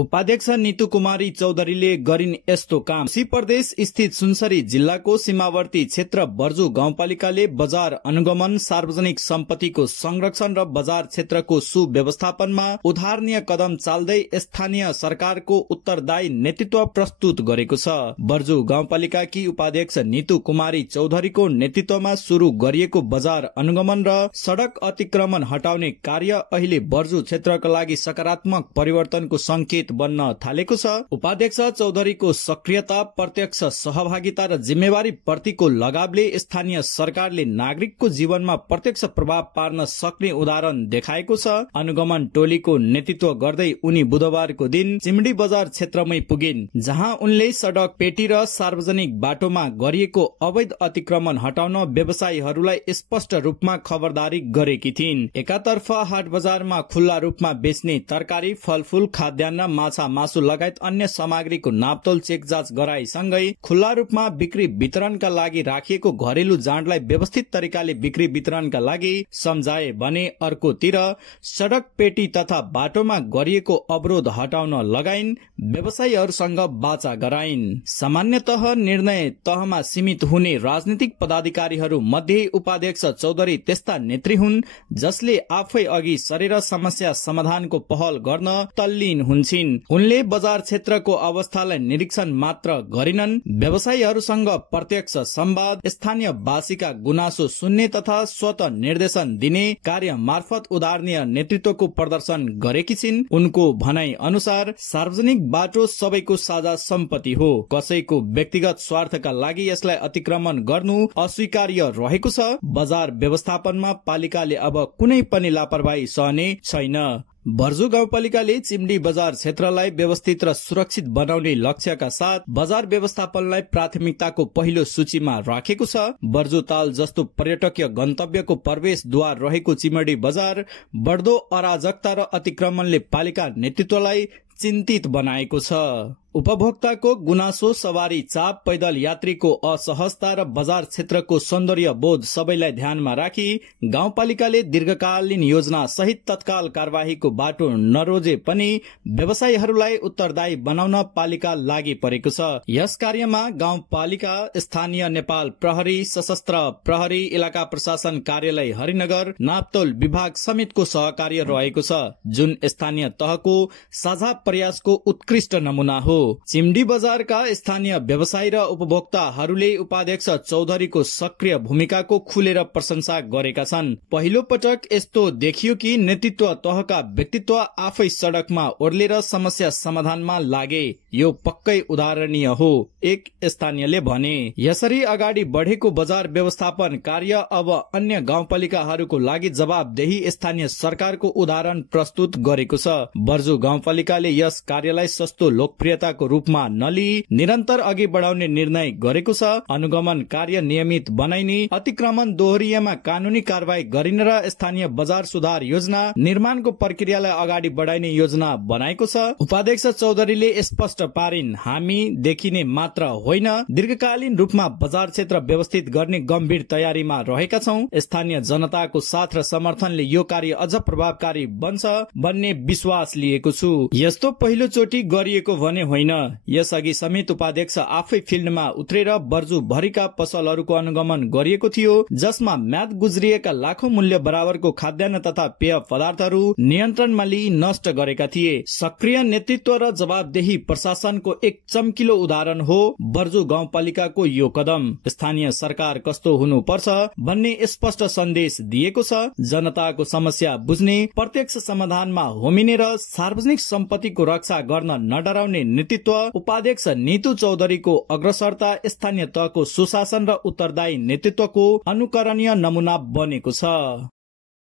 उपाध्यक्ष नीतू कुमारी चौधरीले गरिन् यस्तो काम। कोशी प्रदेश स्थित सुनसरी जिल्लाको सीमावर्ती क्षेत्र बर्जु गाउँपालिकाले बजार अनुगमन, सार्वजनिक सम्पत्तिको संरक्षण र बजार क्षेत्रको सुव्यवस्थापनमा उदाहरणीय कदम चाल्दै स्थानीय सरकारको उत्तरदायी नेतृत्व प्रस्तुत गरेको छ। बर्जु गाउँपालिकाकी उपाध्यक्ष नीतू कुमारी चौधरीको नेतृत्वमा शुरू गरिएको बजार अनुगमन र सड़क अतिक्रमण हटाउने कार्य अहिले बर्जु क्षेत्रका लागि सकारात्मक परिवर्तनको संकेत बन्न थालेको छ। उपाध्यक्ष चौधरीको सक्रियता, प्रत्यक्ष सहभागिता र जिम्मेवारी प्रतिको लगावले स्थानीय सरकारले नागरिकको जीवनमा प्रत्यक्ष प्रभाव पार्न सक्ने उदाहरण देखाएको छ। अनुगमन टोलीको नेतृत्व गर्दै उनी बुधबारको दिन चिमडी बजार क्षेत्रमै पुगिन्, जहाँ उनले सड़क पेटी र सार्वजनिक बाटोमा गरिएको अवैध अतिक्रमण हटाउन व्यवसायीहरूलाई स्पष्ट रूपमा खबरदारी गरेकी थिइन्। एकातर्फ हाट बजारमा खुल्ला रूपमा बेच्ने तरकारी, फलफूल, खाद्यान्न, माछा मासु लगायत अन्य सामग्रीको नापतोल चेक जाँच गराइसँगै खुल्ला रूपमा बिक्री वितरणका लागि राखिएको घरेलु जाँडलाई व्यवस्थित तरिकाले बिक्री वितरणका लागि सम्झाए भने अर्कोतिर सड़क पेटी तथा बाटोमा गरिएको अवरोध हटाउन लगाइन्, व्यवसायीहरूसँग बाचा गराइन्। सामान्यतः निर्णय तहमा सीमित हुने राजनीतिक पदाधिकारीहरू मध्ये उपाध्यक्ष चौधरी त्यस्ता नेत्री हुन् जसले आफै अघि सरेर समस्या समाधानको पहल गर्न तल्लीन हुन्छन्। उनले बजार क्षेत्रको अवस्थालाई निरीक्षण मात्र गरिनन्, व्यवसायीहरूसँग प्रत्यक्ष संवाद, स्थानीय वासीका गुनासो सुन्ने तथा स्वत निर्देशन दिने कार्य मार्फत उदाहरणीय नेतृत्वको प्रदर्शन गरेकी छिन्। उनको भनाई अनुसार सार्वजनिक बाटो सबैको साझा सम्पत्ति हो, कसैको व्यक्तिगत स्वार्थका लागि यसलाई अतिक्रमण गर्नु अस्वीकार्य रहेको छ। बजार व्यवस्थापनमा पालिकाले अब कुनै पनि लापरवाही सहने छैन। बर्जु गाउँपालिकाले चिमडी बजार क्षेत्रलाई व्यवस्थित र सुरक्षित बनाउने लक्ष्यका साथ बजार व्यवस्थापनलाई प्राथमिकताको पहिलो सूचीमा राखेको छ। बर्जु ताल जस्तो पर्यटकीय गन्तव्यको प्रवेशद्वार रहेको चिमडी बजार बढ्दो अराजकता र अतिक्रमणले पालिका नेतृत्वलाई चिन्तित बनाएको छ। उपभोक्ताको गुनासो, सवारी चाप, पैदल यात्रीको असहजता र बजार क्षेत्रको सौन्दर्य बोध सबैलाई ध्यानमा राखी गाउँपालिकाले दीर्घकालीन योजना सहित तत्काल कार्यवाहीको बाटो नरोजे पनि व्यवसायीहरूलाई उत्तरदायी बनाउन पालिका लागि परेको छ। यस कार्यमा गाउँपालिका, स्थानीय नेपाल प्रहरी, सशस्त्र प्रहरी, इलाका प्रशासन कार्यालय हरिनगर, नापतोल विभाग समेतको सहकार्य रहेको छ, जुन स्थानीय तहको साझा प्रयासको उत्कृष्ट नमुना हो। चिमडी बजारका स्थानीय व्यवसायी र उपभोक्ताहरूले उपाध्यक्ष चौधरीको सक्रिय भूमिकाको खुलेर प्रशंसा गरेका छन्। पहिलो पटक यस्तो देखियो कि नेतृत्व तहका व्यक्तित्व आफै सड़कमा ओर्लेर समस्या समाधानमा लागे। यो पक्कै उदाहरणीय हो, एक स्थानीयले भने। यसरी अगाडि बढेको बजार व्यवस्थापन कार्य अब अन्य गाउँपालिकाहरूको लागि जवाबदेही स्थानीय सरकारको उदाहरण प्रस्तुत गरेको छ। बर्जु गाउँपालिकाले यस कार्यलाई सस्तो लोकप्रियताको रूपमा नलिई निरन्तर अघि बढाउने निर्णय गरेको छ। अनुगमन कार्य नियमित बनाइने, अतिक्रमण दोहोरिएमा कानूनी कारवाही गरिने र स्थानीय बजार सुधार योजना निर्माणको प्रक्रियालाई अगाडि बढाइने योजना बनाएको छ। उपाध्यक्ष चौधरीले स्पष्ट पारिन्, हामी देखिने मात्र होइन, दीर्घकालीन रूपमा बजार क्षेत्र व्यवस्थित गर्ने गम्भीर तयारीमा रहेका छौं। स्थानीय जनताको साथ र समर्थनले यो कार्य अझ प्रभावकारी बन्छ भन्ने विश्वास लिएको छु। यस्तो पहिलो चोटि गरिएको भने होइन, यसअघि समेत उपाध्यक्ष आफै फिल्डमा उत्रेर बर्जु भरिका पसलहरूको अनुगमन गरिएको थियो, जसमा म्याद गुज्रिएका लाखौं मूल्य बराबरको खाद्यान्न तथा पेय पदार्थहरू नियन्त्रणमा लिई नष्ट गरेका थिए। सक्रिय नेतृत्व र जवाबदेही प्रशासनको एक चम्किलो उदाहरण हो बर्जु गाउँपालिकाको यो कदम। स्थानीय सरकार कस्तो हुनुपर्छ भन्ने स्पष्ट सन्देश दिएको छ। जनताको समस्या बुझ्ने, प्रत्यक्ष समाधानमा होमिने र सार्वजनिक सम्पत्तिको रक्षा गर्न नडराउने नेतृत्व उपाध्यक्ष नीतू चौधरीको अग्रसरता स्थानीय तहको सुशासन र उत्तरदायी नेतृत्वको अनुकरणीय नमुना बनेको छ।